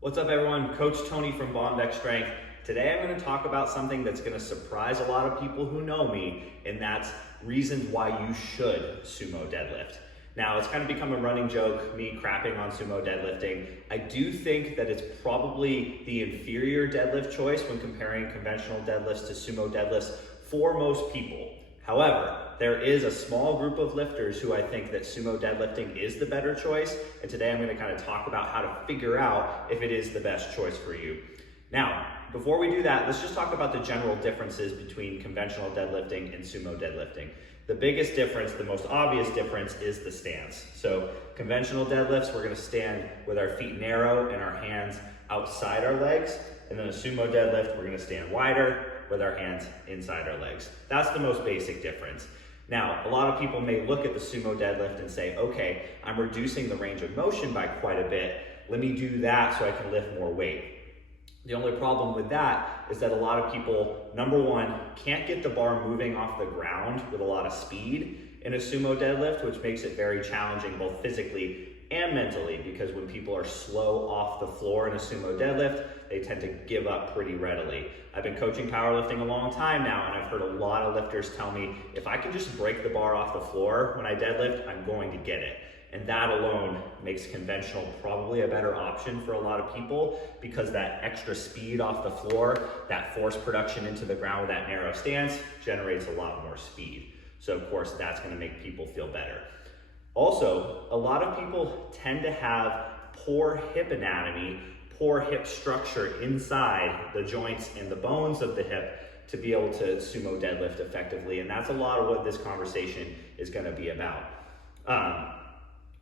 What's up everyone? Coach Tony from Bombeck Strength. Today I'm going to talk about something that's going to surprise a lot of people who know me, and that's reasons why you should sumo deadlift. Now, it's kind of become a running joke, me crapping on sumo deadlifting. I do think that it's probably the inferior deadlift choice when comparing conventional deadlifts to sumo deadlifts for most people. However, there is a small group of lifters who I think that sumo deadlifting is the better choice, and today I'm going to kind of talk about how to figure out if it is the best choice for you. Now, before we do that, let's just talk about the general differences between conventional deadlifting and sumo deadlifting. The biggest difference, the most obvious difference, is the stance. So conventional deadlifts, we're going to stand with our feet narrow and our hands outside our legs, and then a sumo deadlift, we're going to stand wider with our hands inside our legs. That's the most basic difference. Now, a lot of people may look at the sumo deadlift and say, okay, I'm reducing the range of motion by quite a bit. Let me do that so I can lift more weight. The only problem with that is that a lot of people, number one, can't get the bar moving off the ground with a lot of speed in a sumo deadlift, which makes it very challenging both physically and mentally, because when people are slow off the floor in a sumo deadlift, they tend to give up pretty readily. I've been coaching powerlifting a long time now, and I've heard a lot of lifters tell me, if I can just break the bar off the floor when I deadlift, I'm going to get it. And that alone makes conventional probably a better option for a lot of people, because that extra speed off the floor, that force production into the ground with that narrow stance generates a lot more speed. So of course, that's going to make people feel better. Also, a lot of people tend to have poor hip anatomy, poor hip structure inside the joints and the bones of the hip to be able to sumo deadlift effectively. And that's a lot of what this conversation is going to be about.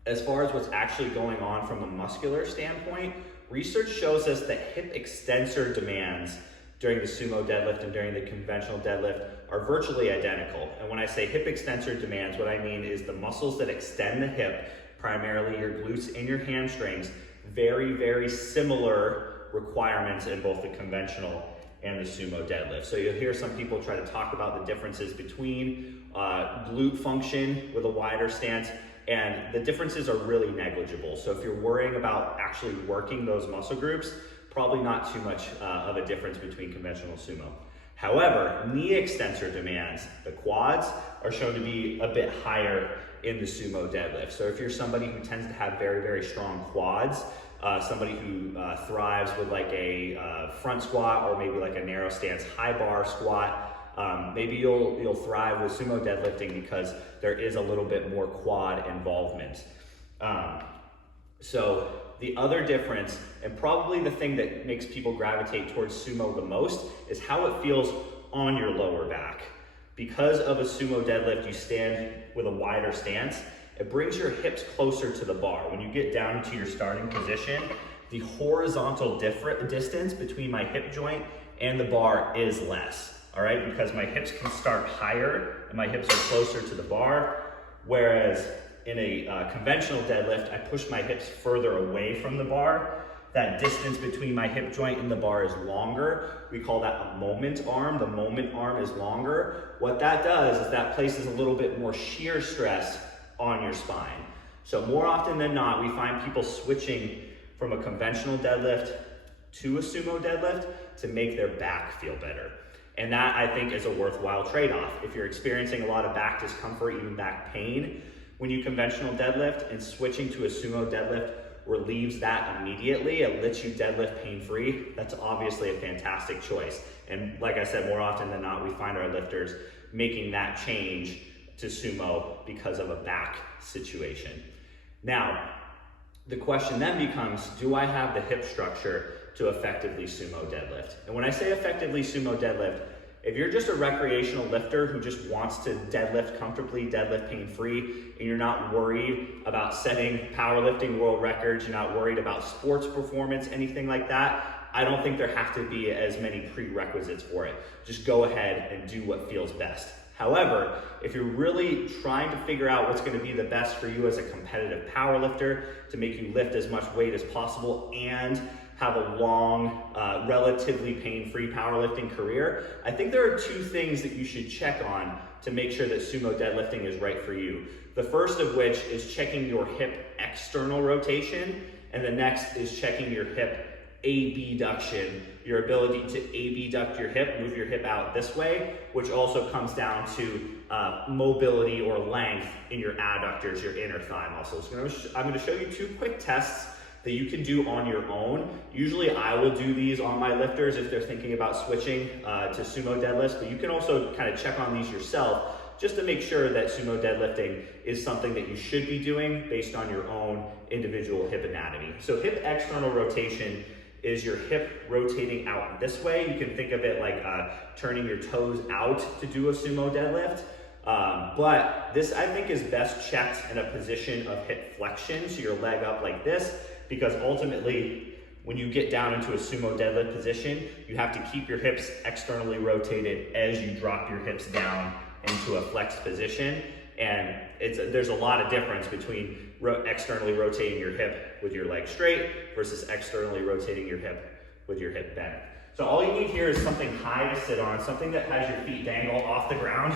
As far as what's actually going on from a muscular standpoint, research shows us that hip extensor demands during the sumo deadlift and during the conventional deadlift are virtually identical. And when I say hip extensor demands, what I mean is the muscles that extend the hip, primarily your glutes and your hamstrings, very, very similar requirements in both the conventional and the sumo deadlift. So you'll hear some people try to talk about the differences between glute function with a wider stance, and the differences are really negligible. So if you're worrying about actually working those muscle groups, probably not too much of a difference between conventional sumo. However, knee extensor demands, the quads, are shown to be a bit higher in the sumo deadlift. So if you're somebody who tends to have very, very strong quads, somebody who thrives with like a front squat or maybe like a narrow stance high bar squat, maybe you'll thrive with sumo deadlifting because there is a little bit more quad involvement. So the other difference, and probably the thing that makes people gravitate towards sumo the most, is how it feels on your lower back. Because of a sumo deadlift, you stand with a wider stance, it brings your hips closer to the bar. When you get down into your starting position, the horizontal distance between my hip joint and the bar is less. All right, because my hips can start higher and my hips are closer to the bar, whereas in a conventional deadlift, I push my hips further away from the bar. That distance between my hip joint and the bar is longer. We call that a moment arm. The moment arm is longer. What that does is that places a little bit more shear stress on your spine. So more often than not, we find people switching from a conventional deadlift to a sumo deadlift to make their back feel better. And that, I think, is a worthwhile trade-off. If you're experiencing a lot of back discomfort, even back pain, when you conventional deadlift, and switching to a sumo deadlift relieves that immediately, it lets you deadlift pain-free, that's obviously a fantastic choice. And like I said, more often than not, we find our lifters making that change to sumo because of a back situation. Now, the question then becomes, do I have the hip structure to effectively sumo deadlift? And when I say effectively sumo deadlift, if you're just a recreational lifter who just wants to deadlift comfortably, deadlift pain-free, and you're not worried about setting powerlifting world records, you're not worried about sports performance, anything like that, I don't think there have to be as many prerequisites for it. Just go ahead and do what feels best. However, if you're really trying to figure out what's going to be the best for you as a competitive powerlifter to make you lift as much weight as possible and have a long, relatively pain-free powerlifting career, I think there are two things that you should check on to make sure that sumo deadlifting is right for you. The first of which is checking your hip external rotation, and the next is checking your hip abduction, your ability to abduct your hip, move your hip out this way, which also comes down to mobility or length in your adductors, your inner thigh muscles. I'm gonna show you 2 quick tests that you can do on your own. Usually I will do these on my lifters if they're thinking about switching to sumo deadlifts, but you can also kind of check on these yourself just to make sure that sumo deadlifting is something that you should be doing based on your own individual hip anatomy. So hip external rotation is your hip rotating out this way. You can think of it like turning your toes out to do a sumo deadlift. But this, I think, is best checked in a position of hip flexion, so your leg up like this, because ultimately, when you get down into a sumo deadlift position, you have to keep your hips externally rotated as you drop your hips down into a flexed position. And there's a lot of difference between externally rotating your hip with your leg straight versus externally rotating your hip with your hip bent. So all you need here is something high to sit on, something that has your feet dangle off the ground,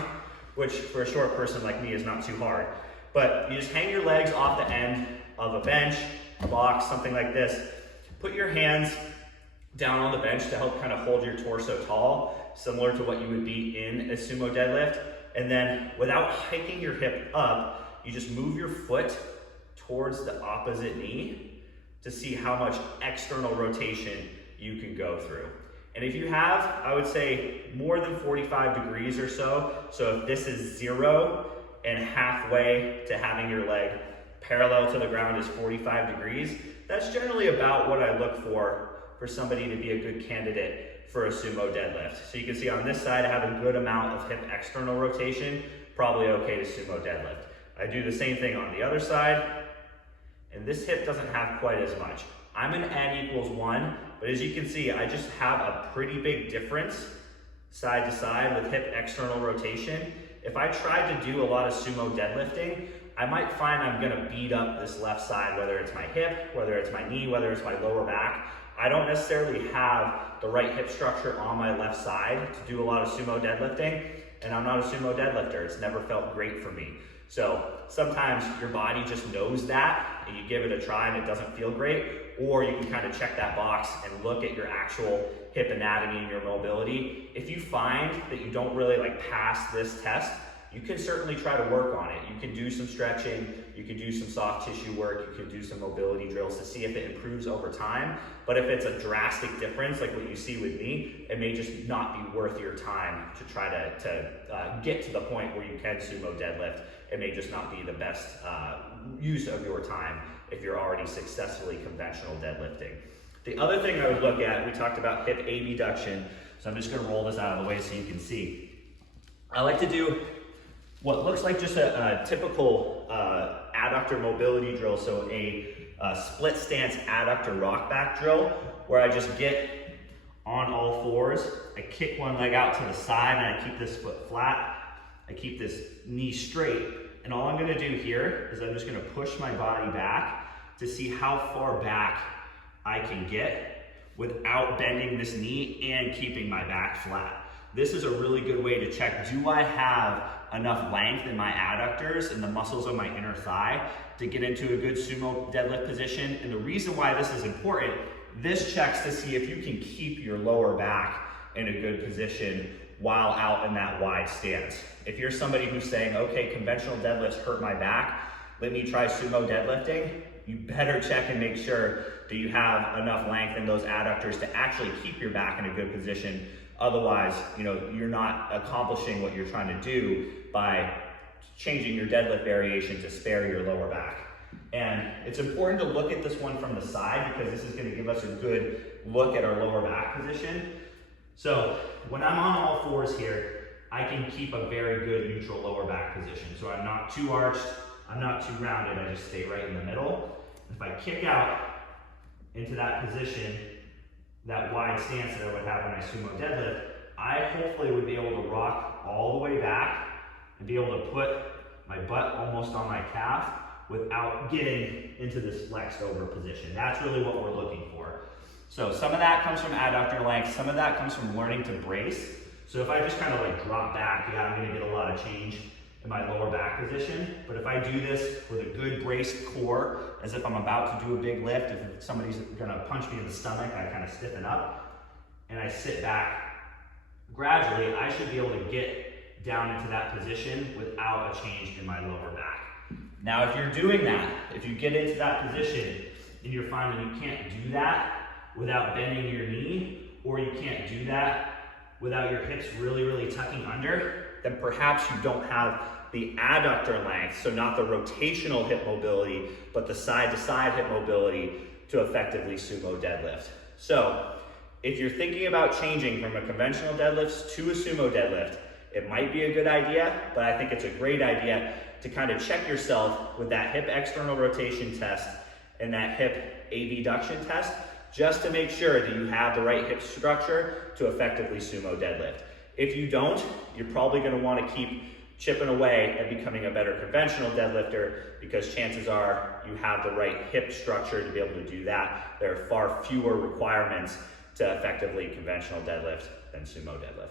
which for a short person like me is not too hard. But you just hang your legs off the end of a bench, a box, something like this. Put your hands down on the bench to help kind of hold your torso tall, similar to what you would be in a sumo deadlift. And then without hiking your hip up, you just move your foot towards the opposite knee to see how much external rotation you can go through. And if you have, I would say more than 45 degrees or so, so if this is 0 and halfway to having your leg parallel to the ground is 45 degrees, that's generally about what I look for somebody to be a good candidate for a sumo deadlift. So you can see on this side, I have a good amount of hip external rotation, probably okay to sumo deadlift. I do the same thing on the other side, and this hip doesn't have quite as much. I'm an N=1, but as you can see, I just have a pretty big difference side to side with hip external rotation. If I tried to do a lot of sumo deadlifting, I might find I'm gonna beat up this left side, whether it's my hip, whether it's my knee, whether it's my lower back. I don't necessarily have the right hip structure on my left side to do a lot of sumo deadlifting, and I'm not a sumo deadlifter. It's never felt great for me. So sometimes your body just knows that, and you give it a try and it doesn't feel great, or you can kind of check that box and look at your actual hip anatomy and your mobility. If you find that you don't really pass this test, you can certainly try to work on it. You can do some stretching, you can do some soft tissue work, you can do some mobility drills to see if it improves over time. But if it's a drastic difference, like what you see with me, it may just not be worth your time to try to get to the point where you can sumo deadlift. It may just not be the best use of your time if you're already successfully conventional deadlifting. The other thing I would look at, we talked about hip abduction, so I'm just gonna roll this out of the way so you can see. I like to do what looks like just a typical adductor mobility drill, so a split stance adductor rock back drill, where I just get on all fours, I kick one leg out to the side, and I keep this foot flat, I keep this knee straight, and all I'm gonna do here is I'm just gonna push my body back to see how far back I can get without bending this knee and keeping my back flat. This is a really good way to check, do I have enough length in my adductors and the muscles of my inner thigh to get into a good sumo deadlift position? And the reason why this is important, this checks to see if you can keep your lower back in a good position while out in that wide stance. If you're somebody who's saying, okay, conventional deadlifts hurt my back, let me try sumo deadlifting, you better check and make sure that you have enough length in those adductors to actually keep your back in a good position. Otherwise, you're not accomplishing what you're trying to do by changing your deadlift variation to spare your lower back. And it's important to look at this one from the side because this is going to give us a good look at our lower back position. So when I'm on all fours here, I can keep a very good neutral lower back position. So I'm not too arched, I'm not too rounded, I just stay right in the middle. If I kick out into that position, that wide stance that I would have when I sumo deadlift, I hopefully would be able to rock all the way back and be able to put my butt almost on my calf without getting into this flexed over position. That's really what we're looking for. So some of that comes from adductor length, some of that comes from learning to brace. So if I just kind of drop back, yeah, I'm gonna get a lot of change in my lower back position. But if I do this with a good braced core, as if I'm about to do a big lift, if somebody's gonna punch me in the stomach, I kind of stiffen up and I sit back. Gradually, I should be able to get down into that position without a change in my lower back. Now, if you're doing that, if you get into that position and you're finding you can't do that without bending your knee, or you can't do that without your hips really, really tucking under, then perhaps you don't have the adductor length, so not the rotational hip mobility, but the side-to-side hip mobility to effectively sumo deadlift. So, if you're thinking about changing from a conventional deadlift to a sumo deadlift, it might be a good idea, but I think it's a great idea to kind of check yourself with that hip external rotation test and that hip abduction test, just to make sure that you have the right hip structure to effectively sumo deadlift. If you don't, you're probably going to want to keep chipping away at becoming a better conventional deadlifter, because chances are you have the right hip structure to be able to do that. There are far fewer requirements to effectively conventional deadlift than sumo deadlift.